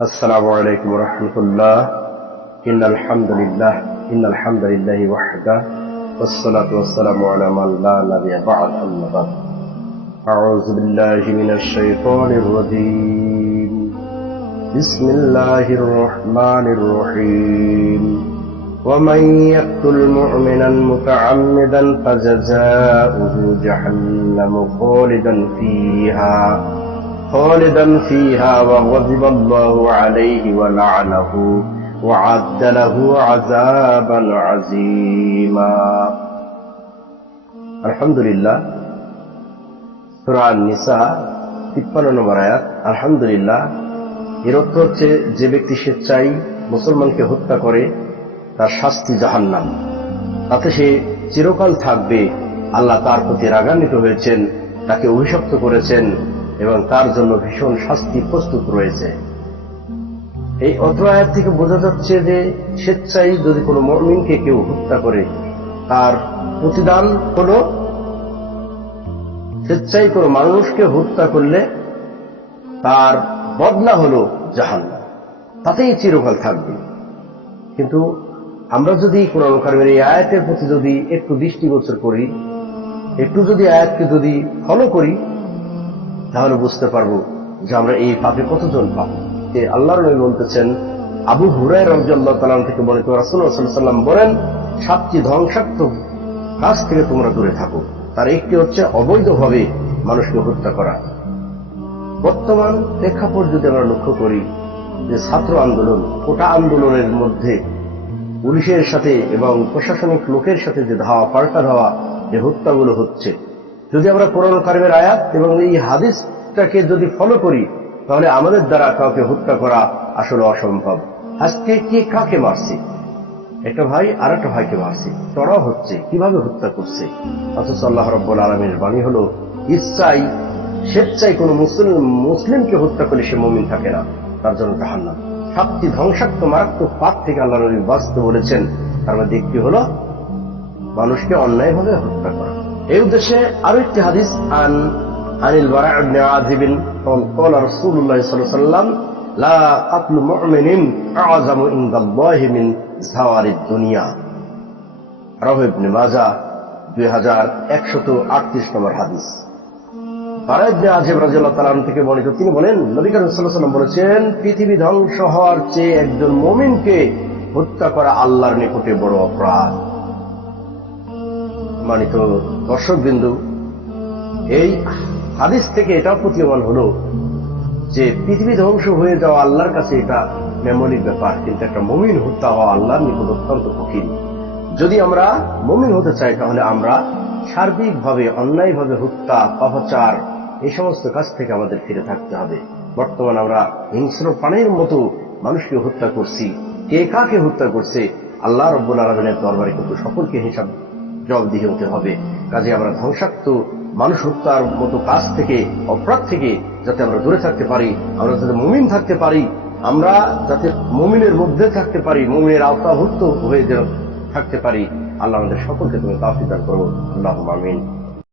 السلام عليكم ورحمة الله. إن الحمد لله إن الحمد لله وحده والصلاة والسلام على من لا نبي بعد أما بعد. أعوذ بالله من الشيطان الرجيم. بسم الله الرحمن الرحيم. ومن يقتل مؤمنا متعمدا فجزاؤه جهنم خالدا فيها. خالدا فيها وغضب الله عليه ولعنه وعد له عذابا عظيما الحمد لله সুরা নিসা তিপ্পান্ন নম্বর আয়াত আলহামদুলিল্লাহ এর অর্থ হচ্ছে যে ব্যক্তি স্বেচ্ছাই মুসলমানকে হত্যা করে তার শাস্তি জাহান্নাম তাতে সে চিরকাল থাকবে আল্লাহ তার প্রতি রাগান্বিত হয়েছেন তাকে অভিশপ্ত করেছেন এবং তার জন্য ভীষণ শাস্তি প্রস্তুত রয়েছে। এই অত্র থেকে বোঝা যাচ্ছে যে স্বেচ্ছায় যদি কোনো মর্মিনকে কেউ হত্যা করে, তার প্রতিদান হল স্বেচ্ছায় কোনো মানুষকে হত্যা করলে তার বদলা হল জাহান। তাতেই চিরকাল থাকবে। কিন্তু আমরা যদি কোরআন কারিমের এই আয়াতের প্রতি যদি একটু দৃষ্টিগোচর করি, একটু যদি আয়াতকে যদি ফলো করি তাহলে বুঝতে পারব যে আমরা এই পাপে কতজন পাবো যে আল্লাহর নবী বলতেছেন, আবু হুরাই রমজাল্লাহ তালাম থেকে বলে তো রাসুল্লাহাম বলেন, সাতটি ধ্বংসাত্মক কাজ থেকে তোমরা দূরে থাকো। তার একটি হচ্ছে অবৈধভাবে মানুষকে হত্যা করা। বর্তমান প্রেক্ষাপট যদি আমরা লক্ষ্য করি, যে ছাত্র আন্দোলন, কোটা আন্দোলনের মধ্যে পুলিশের সাথে এবং প্রশাসনিক লোকের সাথে যে ধাওয়া পাল্টা ধাওয়া, যে হত্যাগুলো হচ্ছে যদি আমরা কোরআন কারিমের আয়াত এবং এই হাদিসটাকে যদি ফলো করি, তাহলে আমাদের দ্বারা কাউকে হত্যা করা আসলে অসম্ভব। আজকে কে কাকে মারছে? একটা ভাই আর একটা ভাইকে মারছে। চড়াও হচ্ছে। কীভাবে হত্যা করছে? অথচ আল্লাহ রব্বুল আলমীর বাণী হল ইচ্ছাই স্বেচ্ছায় কোনো মুসলিম, মুসলিমকে হত্যা করলে সে মমিন থাকে না। তার জন্য জাহান না সাতটি ধ্বংসাত্মক মারাত্মক পাপ থেকে আল্লাহ নবী বাঁচতে বলেছেন। তার মধ্যে একটি হল, মানুষকে অন্যায়ভাবে হত্যা করা। এই উদ্দেশ্যে আরো একটি হাদিস আন আনিল বারা ইবনে আযিব قال رسول الله صلى الله عليه وسلم لا قتل مؤمن اعظم عند الله من زوال الدنيا রাহ ইবনে মাজাহ 2138 নম্বর হাদিস বারা ইবনে আযিব রাদিয়াল্লাহু তাআলা থেকে বর্ণিত তিনি বলেন নবী করিম সাল্লাল্লাহু আলাইহি ওয়াসাল্লাম বলেছেন পৃথিবী ধ্বংস হওয়ার চেয়ে একজন মুমিনকে হত্যা করা আল্লাহর নিকটে বড় অপরাধ সম্মানিত দর্শক বিন্দু এই হাদিস থেকে এটাও প্রতীয়মান হলো যে পৃথিবী ধ্বংস হয়ে যাওয়া আল্লাহর কাছে এটা মেমোরির ব্যাপার, কিন্তু একটা মমিন হত্যা হওয়া আল্লাহর নিকট অত্যন্ত কঠিন। যদি আমরা মমিন হতে চাই, তাহলে আমরা সার্বিকভাবে, অন্যায়ভাবে হত্যা পাপাচার এই সমস্ত কাজ থেকে আমাদের ফিরে থাকতে হবে। বর্তমান আমরা হিংস্র প্রাণীর মতো মানুষকে হত্যা করছি। কে কাকে হত্যা করছে? আল্লাহ রব্বুল আলমিনের দরবারে কিন্তু সকলকে হিসাব জবাব দিয়ে হতে হবে। কাজে আমরা ধ্বংসাত্মক মানুষ হত্যার মতো কাজ থেকে, অপরাধ থেকে যাতে আমরা দূরে থাকতে পারি, আমরা যাতে মুমিন থাকতে পারি, আমরা যাতে মুমিনের মধ্যে থাকতে পারি, মুমিনের আওতাভুক্ত হয়ে যেন থাকতে পারি, আল্লাহ আমাদের সকলকে তুমি তাফিদার করো আল্লাহ আমিন।